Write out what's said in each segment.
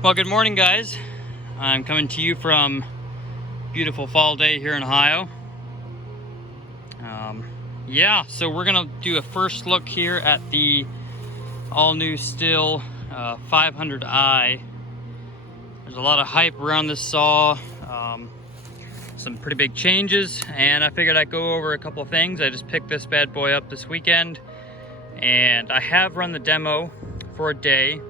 Well, good morning, guys. I'm coming to you from beautiful fall day here in Ohio. So we're gonna do a first look here at the all-new Stihl 500i. There's a lot of hype around this saw, some pretty big changes, and I figured I'd go over a couple of things. I just picked this bad boy up this weekend, and I have run the demo for a day.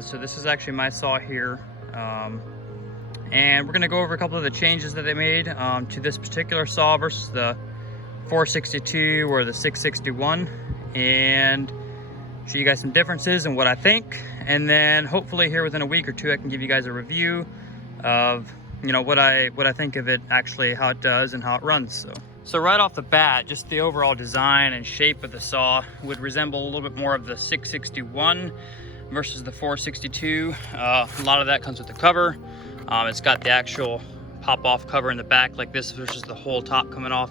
So this is actually my saw here, and we're going to go over a couple of the changes that they made to this particular saw versus the 462 or the 661, and show you guys some differences and what I think. And then hopefully here within a week or two I can give you guys a review of what I think of it, actually how it does and how it runs. So right off the bat, just the overall design and shape of the saw would resemble a little bit more of the 661 versus the 462. A lot of that comes with the cover. It's got the actual pop-off cover in the back like this versus the whole top coming off,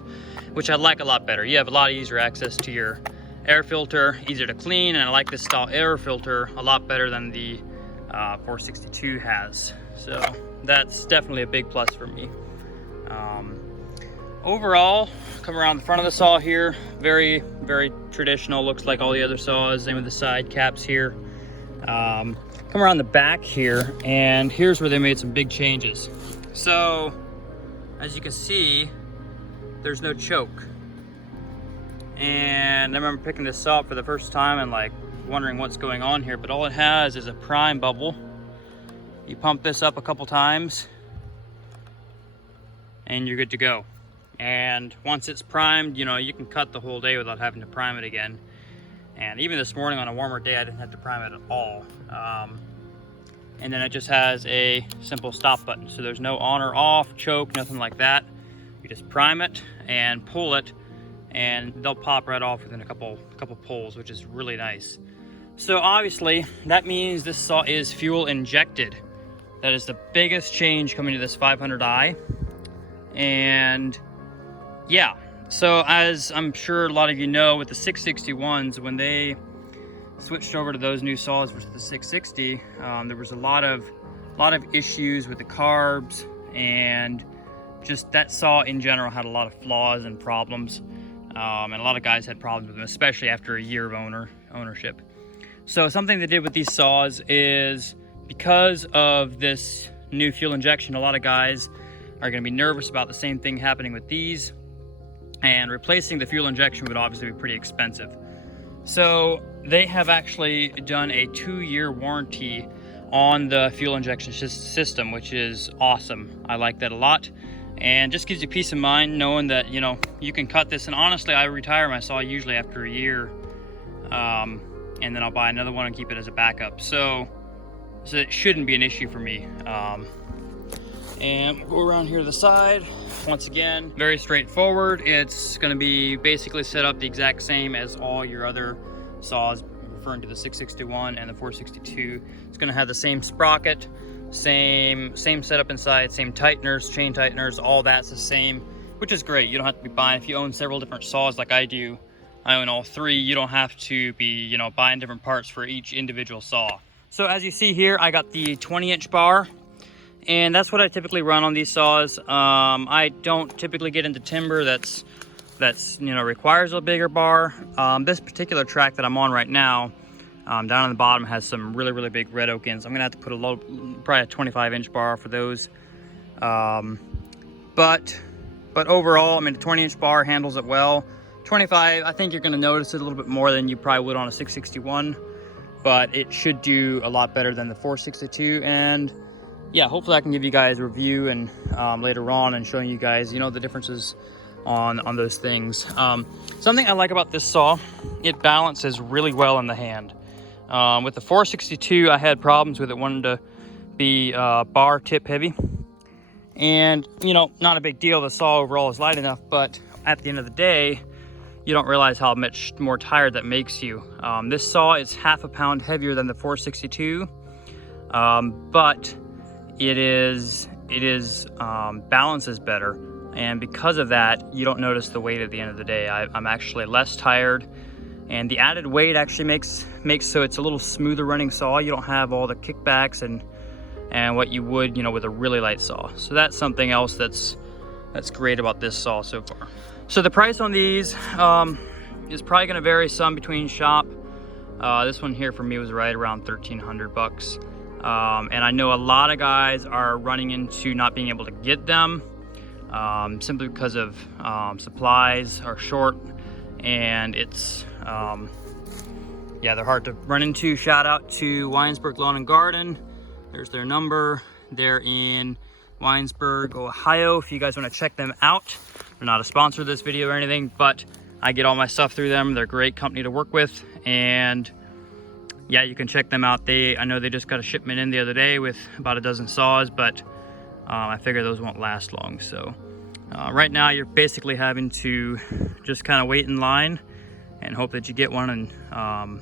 which I like a lot better. You have a lot easier access to your air filter, easier to clean, and I like this style air filter a lot better than the 462 has. So that's definitely a big plus for me. Overall, come around the front of the saw here, very, very traditional, looks like all the other saws. Same with the side caps here. Come around the back here, and here's where they made some big changes. So as you can see, there's no choke, and I remember picking this saw up for the first time and like wondering what's going on here, but all it has is a prime bubble. You pump this up a couple times and you're good to go. And once it's primed, you can cut the whole day without having to prime it again. And even this morning on a warmer day, I didn't have to prime it at all. And then it just has a simple stop button. So there's no on or off, choke, nothing like that. You just prime it and pull it, and they'll pop right off within a couple pulls, which is really nice. So obviously, that means this saw is fuel injected. That is the biggest change coming to this 500i. And yeah. So as I'm sure a lot of you know, with the 661s, when they switched over to those new saws versus the 660, there was a lot of issues with the carbs, and just that saw in general had a lot of flaws and problems, and a lot of guys had problems with them, especially after a year of ownership. So something they did with these saws is, because of this new fuel injection, a lot of guys are going to be nervous about the same thing happening with these. And replacing the fuel injection would obviously be pretty expensive. So they have actually done a 2-year warranty on the fuel injection system, which is awesome. I like that a lot. And just gives you peace of mind knowing that, you can cut this. And honestly, I retire my saw usually after a year. And then I'll buy another one and keep it as a backup. So it shouldn't be an issue for me. And we'll go around here to the side. Once again, very straightforward. It's going to be basically set up the exact same as all your other saws, referring to the 661 and the 462. It's going to have the same sprocket, same setup inside, same tighteners, chain tighteners, all that's the same, which is great. You don't have to be buying, if you own several different saws like I do, I own all three, you don't have to be, buying different parts for each individual saw. So as you see here, I got the 20-inch bar. And that's what I typically run on these saws. I don't typically get into timber that's requires a bigger bar. This particular track that I'm on right now, down on the bottom, has some really, really big red oak ends. I'm gonna have to put probably a 25-inch bar for those. But overall, the 20-inch bar handles it well. 25, I think you're gonna notice it a little bit more than you probably would on a 661, but it should do a lot better than the 462. And yeah, hopefully I can give you guys a review and later on, and showing you guys, the differences on those things. Something I like about this saw, it balances really well in the hand. With the 462, I had problems with it wanting to be bar tip heavy. And, not a big deal. The saw overall is light enough, but at the end of the day, you don't realize how much more tired that makes you. This saw is half a pound heavier than the 462, but it balances better, and because of that, you don't notice the weight at the end of the day. I'm actually less tired, and the added weight actually makes so it's a little smoother running saw. You don't have all the kickbacks and and what you would, you know, with a really light saw. So that's something else that's great about this saw so far. So the price on these is probably going to vary some between shop. This one here for me was right around 1,300 bucks. And I know a lot of guys are running into not being able to get them simply because of supplies are short, and it's yeah, they're hard to run into. Shout out to Winesburg Lawn and Garden. There's their number. They're in Winesburg, Ohio, if you guys want to check them out. They're not a sponsor of this video or anything, but I get all my stuff through them. They're a great company to work with, and yeah, you can check them out. I know they just got a shipment in the other day with about a dozen saws, but I figure those won't last long. So right now you're basically having to just kind of wait in line and hope that you get one. And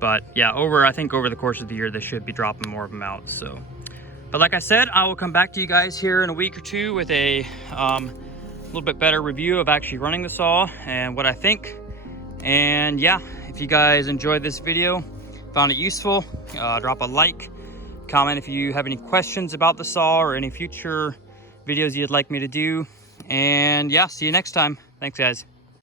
but yeah, I think over the course of the year they should be dropping more of them out. So, but like I said, I will come back to you guys here in a week or two with a little bit better review of actually running the saw and what I think. And yeah, if you guys enjoyed this video, found it useful, drop a like, comment if you have any questions about the saw or any future videos you'd like me to do. And yeah, see you next time. Thanks, guys.